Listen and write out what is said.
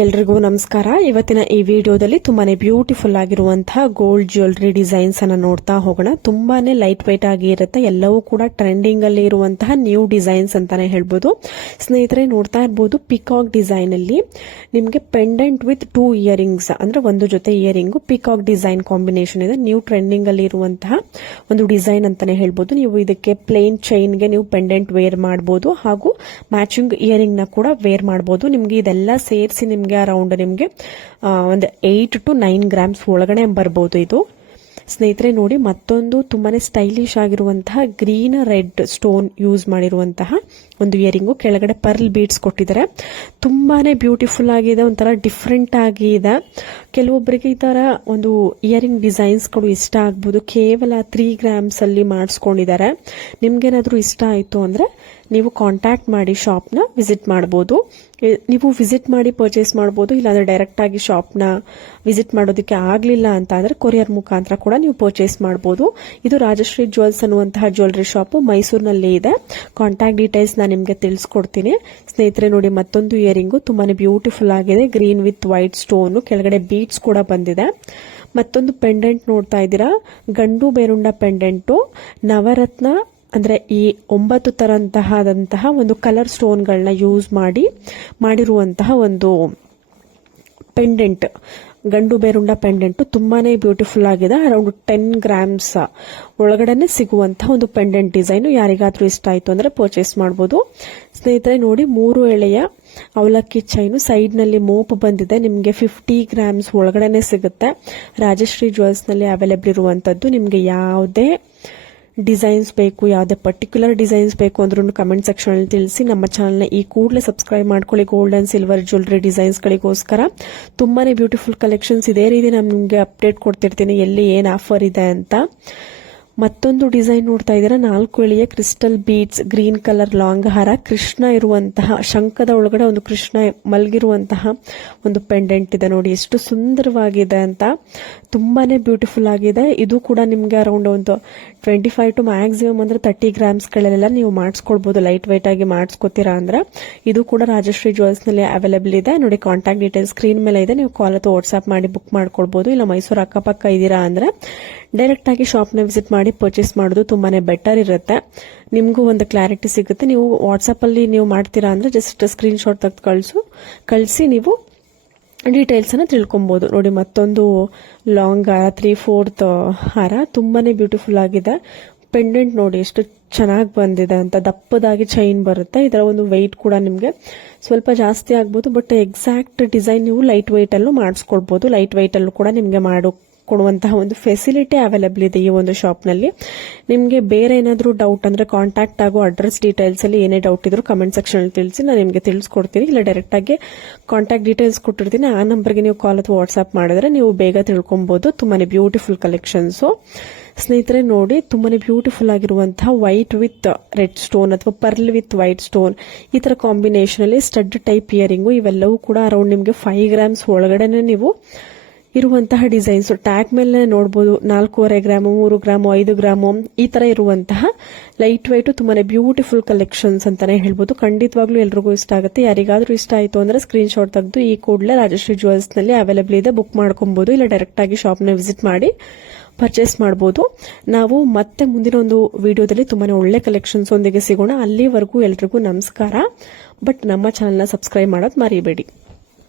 ಎಲ್ರಿಗೂ ನಮಸ್ಕಾರ. ಇವತ್ತಿನ ಈ ವಿಡಿಯೋದಲ್ಲಿ ತುಂಬಾನೇ ಬ್ಯೂಟಿಫುಲ್ ಆಗಿರುವಂತಹ ಗೋಲ್ಡ್ ಜ್ಯುವೆಲರಿ ಡಿಸೈನ್ಸ್ ಅನ್ನ ನೋಡ್ತಾ ಹೋಗೋಣ. ತುಂಬಾನೇ ಲೈಟ್ ವೈಟ್ ಆಗಿ ಇರುತ್ತೆ. ಎಲ್ಲವೂ ಕೂಡ ಟ್ರೆಂಡಿಂಗ್ ಅಲ್ಲಿ ಇರುವಂತಹ ನ್ಯೂ ಡಿಸೈನ್ಸ್ ಅಂತಾನೆ ಹೇಳ್ಬೋದು. ಸ್ನೇಹಿತರೆ, ನೋಡ್ತಾ ಇರಬಹುದು ಪಿಕಾಕ್ ಡಿಸೈನ್ ಅಲ್ಲಿ ನಿಮಗೆ ಪೆಂಡೆಂಟ್ ವಿತ್ 2 ಇಯರಿಂಗ್ಸ್ ಅಂದ್ರೆ ಒಂದು ಜೊತೆ ಇಯರಿಂಗ್ ಪಿಕಾಕ್ ಡಿಸೈನ್ ಕಾಂಬಿನೇಷನ್ ಇದೆ. ನ್ಯೂ ಟ್ರೆಂಡಿಂಗ್ ಅಲ್ಲಿ ಇರುವಂತಹ ಒಂದು ಡಿಸೈನ್ ಅಂತಾನೆ ಹೇಳ್ಬೋದು. ನೀವು ಇದಕ್ಕೆ ಪ್ಲೇನ್ ಚೈನ್ ಗೆ ನೀವು ಪೆಂಡೆಂಟ್ ವೇರ್ ಮಾಡಬಹುದು ಹಾಗೂ ಮ್ಯಾಚಿಂಗ್ ಇಯರಿಂಗ್ ನ ಕೂಡ ವೇರ್ ಮಾಡಬಹುದು. ನಿಮ್ಗೆ ಇದೆಲ್ಲ ಸೇರಿಸಿ ನಿಮ್ಗೆ ಅರೌಂಡ್ ನಿಮ್ಗೆ ಒಂದು 8 to 9 ಗ್ರಾಮ್ಸ್ ಒಳಗಡೆ ಬರಬಹುದು. ಇದು ಸ್ನೇಹಿತರೆ ನೋಡಿ, ಮತ್ತೊಂದು ತುಂಬಾನೇ ಸ್ಟೈಲಿಶ್ ಆಗಿರುವಂತಹ ಗ್ರೀನ್ ರೆಡ್ ಸ್ಟೋನ್ ಯೂಸ್ ಮಾಡಿರುವಂತಹ ಒಂದು ಇಯರಿಂಗು. ಕೆಳಗಡೆ ಪರ್ಲ್ ಬೀಡ್ಸ್ ಕೊಟ್ಟಿದ್ದಾರೆ. ತುಂಬಾನೇ ಬ್ಯೂಟಿಫುಲ್ ಆಗಿದೆ, ಒಂಥರ ಡಿಫ್ರೆಂಟ್ ಆಗಿದೆ. ಕೆಲವೊಬ್ಬರಿಗೆ ಈ ತರ ಒಂದು ಇಯರಿಂಗ್ ಡಿಸೈನ್ಸ್ ಗಳು ಇಷ್ಟ ಆಗ್ಬೋದು. ಕೇವಲ 3 ಗ್ರಾಮ್ಸ್ ಅಲ್ಲಿ ಮಾಡಿಸ್ಕೊಂಡಿದ್ದಾರೆ. ನಿಮ್ಗೇನಾದ್ರೂ ಇಷ್ಟ ಆಯ್ತು ಅಂದ್ರೆ ನೀವು ಕಾಂಟ್ಯಾಕ್ಟ್ ಮಾಡಿ ಶಾಪ್ನ ವಿಸಿಟ್ ಮಾಡಬಹುದು. ನೀವು ವಿಸಿಟ್ ಮಾಡಿ ಪರ್ಚೇಸ್ ಮಾಡಬಹುದು. ಇಲ್ಲಾಂದ್ರೆ ಡೈರೆಕ್ಟ್ ಆಗಿ ಶಾಪ್ನ ವಿಸಿಟ್ ಮಾಡೋದಕ್ಕೆ ಆಗ್ಲಿಲ್ಲ ಅಂತ ಅಂದ್ರೆ ಕೊರಿಯರ್ ಮುಖಾಂತರ ಕೂಡ ನೀವು ಪರ್ಚೇಸ್ ಮಾಡಬಹುದು. ಇದು ರಾಜಶ್ರೀ ಜ್ಯುವೆಲ್ಸ್ ಅನ್ನುವಂತಹ ಜ್ಯುವೆಲರಿ ಶಾಪ್ ಮೈಸೂರಿನಲ್ಲಿ ಇದೆ. ಕಾಂಟ್ಯಾಕ್ಟ್ ಡೀಟೇಲ್ಸ್ ನಾನು ನಿಮಗೆ ತಿಳಿಸ್ಕೊಡ್ತೀನಿ. ಸ್ನೇಹಿತರೆ ನೋಡಿ, ಮತ್ತೊಂದು ಇಯರಿಂಗು ತುಂಬಾನೇ ಬ್ಯೂಟಿಫುಲ್ ಆಗಿದೆ. ಗ್ರೀನ್ ವಿತ್ ವೈಟ್ ಸ್ಟೋನ್, ಕೆಳಗಡೆ ಬೀಡ್ಸ್ ಕೂಡ ಬಂದಿದೆ. ಮತ್ತೊಂದು ಪೆಂಡೆಂಟ್ ನೋಡ್ತಾ ಇದ್ದೀರಾ, ಗಂಡು ಬೇರುಂಡ ಪೆಂಡೆಂಟು ನವರತ್ನ ಅಂದ್ರೆ ಈ 9 ತರಂತಹದಂತಹ ಒಂದು ಕಲರ್ ಸ್ಟೋನ್ಗಳನ್ನ ಯೂಸ್ ಮಾಡಿರುವಂತಹ ಒಂದು ಪೆಂಡೆಂಟ್, ಗಂಡು ಬೇರುಂಡ ಪೆಂಡೆಂಟ್ ತುಂಬಾನೇ ಬ್ಯೂಟಿಫುಲ್ ಆಗಿದೆ. ಅರೌಂಡ್ 10 ಗ್ರಾಮ್ಸ್ ಒಳಗಡೆನೆ ಸಿಗುವಂತಹ ಒಂದು ಪೆಂಡೆಂಟ್ ಡಿಸೈನ್. ಯಾರಿಗಾದ್ರೂ ಇಷ್ಟ ಆಯ್ತು ಅಂದ್ರೆ ಪರ್ಚೇಸ್ ಮಾಡಬಹುದು. ಸ್ನೇಹಿತರೆ ನೋಡಿ, 3 ಎಳೆಯ ಅವಲಕ್ಕಿ ಚೈನು, ಸೈಡ್ ನಲ್ಲಿ ಮೋಪ್ ಬಂದಿದೆ. ನಿಮಗೆ 50 ಗ್ರಾಮ್ಸ್ ಒಳಗಡೆನೆ ಸಿಗುತ್ತೆ. ರಾಜಶ್ರೀ ಜ್ಯುವೆಲ್ಸ್ ನಲ್ಲಿ ಅವೈಲೇಬಲ್ ಇರುವಂತದ್ದು. ನಿಮ್ಗೆ ಯಾವುದೇ ಡಿಸೈನ್ಸ್ ಬೇಕು, ಯಾವುದೇ ಪರ್ಟಿಕ್ಯುಲರ್ ಡಿಸೈನ್ಸ್ ಬೇಕು ಅಂದ್ರೂ ಕಮೆಂಟ್ ಸೆಕ್ಷನ್ ಅಲ್ಲಿ ತಿಳಿಸಿ. ನಮ್ಮ ಚಾನಲ್ ನ ಈ ಕೂಡಲೇ ಸಬ್ಸ್ಕ್ರೈಬ್ ಮಾಡ್ಕೊಳ್ಳಿ. Gold and silver jewellery designs ಗಳಿಗೋಸ್ಕರ ತುಂಬಾನೇ ಬ್ಯೂಟಿಫುಲ್ ಕಲೆಕ್ಷನ್ಸ್ ಇದೇ ರೀತಿ ನಾನು ನಿಮ್ಗೆ ಅಪ್ಡೇಟ್ ಕೊಡ್ತಿರ್ತೀನಿ, ಎಲ್ಲಿ ಏನ್ ಆಫರ್ ಇದೆ ಅಂತ. ಮತ್ತೊಂದು ಡಿಸೈನ್ ನೋಡ್ತಾ ಇದ್ದೀರಾ, 4 ಎಳೆಯ crystal beads, green colour long ಹಾರ, ಕೃಷ್ಣ ಇರುವಂತಹ ಶಂಖದ ಒಳಗಡೆ ಒಂದು ಕೃಷ್ಣ ಮಲಗಿರುವಂತಹ ಒಂದು ಪೆಂಡೆಂಟ್ ಇದೆ. ನೋಡಿ ಎಷ್ಟು ಸುಂದರವಾಗಿದೆ ಅಂತ. ತುಂಬಾನೇ ಬ್ಯೂಟಿಫುಲ್ ಆಗಿದೆ. ಇದು ಕೂಡ ನಿಮ್ಗೆ ಅರೌಂಡ್ ಒಂದು 25 to ಮ್ಯಾಕ್ಸಿಮಮ್ ಅಂದ್ರೆ 30 ಗ್ರಾಮ್ಸ್ ಗಳೆಲ್ಲ ನೀವು ಮಾಡಿಸ್ಕೊಳ್ಬಹುದು. ಲೈಟ್ ವೈಟ್ ಆಗಿ ಮಾಡಿಸ್ಕೊತೀರಾ ಅಂದ್ರೆ ಇದು ಕೂಡ ರಾಜಶ್ರೀ ಜ್ಯುವೆಲ್ಸ್ ನಲ್ಲಿ ಅವೈಲೇಬಲ್ ಇದೆ. ನೋಡಿ, ಕಾಂಟ್ಯಾಕ್ಟ್ ಡೀಟೇಲ್ಸ್ ಸ್ಕ್ರೀನ್ ಮೇಲೆ ಇದೆ. ನೀವು ಕಾಲ್ ಅಥವಾ ವಾಟ್ಸ್ಆಪ್ ಮಾಡಿ ಬುಕ್ ಮಾಡ್ಕೊಳ್ಬಹುದು. ಇಲ್ಲ ಮೈಸೂರು ಅಕ್ಕಪಕ್ಕ ಇದ್ದೀರಾ ಅಂದ್ರೆ ಡೈರೆಕ್ಟ್ ಆಗಿ ಶಾಪ್ ನ ವಿಸಿಟ್ ಮಾಡಿ ಪರ್ಚೇಸ್ ಮಾಡೋದು ತುಂಬಾನೇ ಬೆಟರ್ ಇರುತ್ತೆ. ನಿಮ್ಗೂ ಒಂದು ಕ್ಲಾರಿಟಿ ಸಿಗುತ್ತೆ. ನೀವು ವಾಟ್ಸ್ಆಪ್ ಅಲ್ಲಿ ನೀವು ಮಾಡ್ತೀರಾ ಅಂದ್ರೆ ಜಸ್ಟ್ ಸ್ಕ್ರೀನ್ ಶಾಟ್ ತೆಗೆದು ಕಳಿಸಿ ನೀವು ಡೀಟೇಲ್ಸ್ ಅನ್ನ ತಿಳ್ಕೊಬಹುದು. ನೋಡಿ, ಮತ್ತೊಂದು ಲಾಂಗ್ ಹಾರ, 3/4 ಹಾರ, ತುಂಬಾನೇ ಬ್ಯೂಟಿಫುಲ್ ಆಗಿದೆ. ಪೆಂಡೆಂಟ್ ನೋಡಿ ಎಷ್ಟು ಚೆನ್ನಾಗಿ ಬಂದಿದೆ ಅಂತ. ದಪ್ಪದಾಗಿ ಚೈನ್ ಬರುತ್ತೆ. ಇದರ ಒಂದು ವೆಯ್ಟ್ ಕೂಡ ನಿಮ್ಗೆ ಸ್ವಲ್ಪ ಜಾಸ್ತಿ ಆಗ್ಬೋದು, ಬಟ್ ಎಕ್ಸಾಕ್ಟ್ ಡಿಸೈನ್ ನೀವು ಲೈಟ್ ವೈಟ್ ಅಲ್ಲೂ ಮಾಡಿಸ್ಕೊಳ್ಬಹುದು. ಲೈಟ್ ವೈಟ್ ಅಲ್ಲೂ ಕೂಡ ನಿಮ್ಗೆ ಕೊಡುವಂತಹ ಒಂದು ಫೆಸಿಲಿಟಿ ಅವೈಲೇಬಲ್ ಇದೆ ಈ ಒಂದು ಶಾಪ್ ನಲ್ಲಿ. ನಿಮ್ಗೆ ಬೇರೆ ಏನಾದ್ರೂ ಡೌಟ್ ಅಂದ್ರೆ ಕಾಂಟ್ಯಾಕ್ಟ್ ಆಗೋ ಅಡ್ರೆಸ್ ಡೀಟೇಲ್ಸ್ ಅಲ್ಲಿ ಏನೇ ಡೌಟ್ ಇದ್ರು ಕಮೆಂಟ್ ಸೆಕ್ಷನ್ ಅಲ್ಲಿ ತಿಳಿಸಿ, ನಾನು ನಿಮ್ಗೆ ತಿಳಿಸ್ಕೊಡ್ತೀನಿ. ಇಲ್ಲ ಡೈರೆಕ್ಟ್ ಆಗಿ ಕಾಂಟ್ಯಾಕ್ಟ್ ಡೀಟೇಲ್ಸ್ ಕೊಟ್ಟಿರ್ತೀನಿ, ಆ ನಂಬರ್ಗೆ ನೀವು ಕಾಲ್ ಅಥವಾ ವಾಟ್ಸ್ಆಪ್ ಮಾಡಿದ್ರೆ ನೀವು ಬೇಗ ತಿಳ್ಕೊಬಹುದು. ತುಂಬಾನೇ ಬ್ಯೂಟಿಫುಲ್ ಕಲೆಕ್ಷನ್ಸ್. ಸ್ನೇಹಿತರೆ ನೋಡಿ, ತುಂಬಾನೇ ಬ್ಯೂಟಿಫುಲ್ ಆಗಿರುವಂತಹ ವೈಟ್ ವಿತ್ ರೆಡ್ ಸ್ಟೋನ್ ಅಥವಾ ಪರ್ಲ್ ವಿತ್ ವೈಟ್ ಸ್ಟೋನ್, ಈ ತರ ಕಾಂಬಿನೇಷನ್ ಅಲ್ಲಿ ಸ್ಟಡ್ ಟೈಪ್ ಇಯರಿಂಗು, ಇವೆಲ್ಲವೂ ಕೂಡ ಅರೌಂಡ್ ನಿಮ್ಗೆ 5 ಗ್ರಾಮ್ಸ್ ಒಳಗಡೆನೆ ನೀವು ಇರುವಂತಹ ಡಿಸೈನ್ಸ್. ಟ್ಯಾಗ್ ಮೇಲೆ ನೋಡಬಹುದು 4.25 ಗ್ರಾಮು, 3 ಗ್ರಾಮು, 5 ಗ್ರಾಮು ಈ ತರ ಇರುವಂತಹ ಲೈಟ್ ವೈಟ್ ತುಂಬಾನೇ ಬ್ಯೂಟಿಫುಲ್ ಕಲೆಕ್ಷನ್ಸ್ ಅಂತಾನೆ ಹೇಳ್ಬೋದು. ಖಂಡಿತವಾಗ್ಲೂ ಎಲ್ರಿಗೂ ಇಷ್ಟ ಆಗುತ್ತೆ. ಯಾರಿಗಾದ್ರೂ ಇಷ್ಟ ಆಯ್ತು ಅಂದ್ರೆ ಸ್ಕ್ರೀನ್ ಶಾಟ್ ತೆಗೆದು ಈ ಕೂಡಲೇ ರಾಜಶ್ರೀ ಜ್ಯುವೆಲ್ಸ್ ನಲ್ಲಿ ಅವೈಲೇಬಲ್ ಇದೆ, ಬುಕ್ ಮಾಡ್ಕೊಬಹುದು. ಇಲ್ಲ ಡೈರೆಕ್ಟ್ ಆಗಿ ಶಾಪ್ ನ ವಿಸಿಟ್ ಮಾಡಿ ಪರ್ಚೇಸ್ ಮಾಡಬಹುದು. ನಾವು ಮತ್ತೆ ಮುಂದಿನ ಒಂದು ವಿಡಿಯೋದಲ್ಲಿ ತುಂಬಾನೇ ಒಳ್ಳೆ ಕಲೆಕ್ಷನ್ಸ್ ಒಂದಿಗೆ ಸಿಗೋಣ. ಅಲ್ಲಿವರೆಗೂ ಎಲ್ರಿಗೂ ನಮಸ್ಕಾರ. ಬಟ್ ನಮ್ಮ ಚಾನಲ್ ನ ಸಬ್ಸ್ಕ್ರೈಬ್ ಮಾಡೋದು ಮರಿಬೇಡಿ.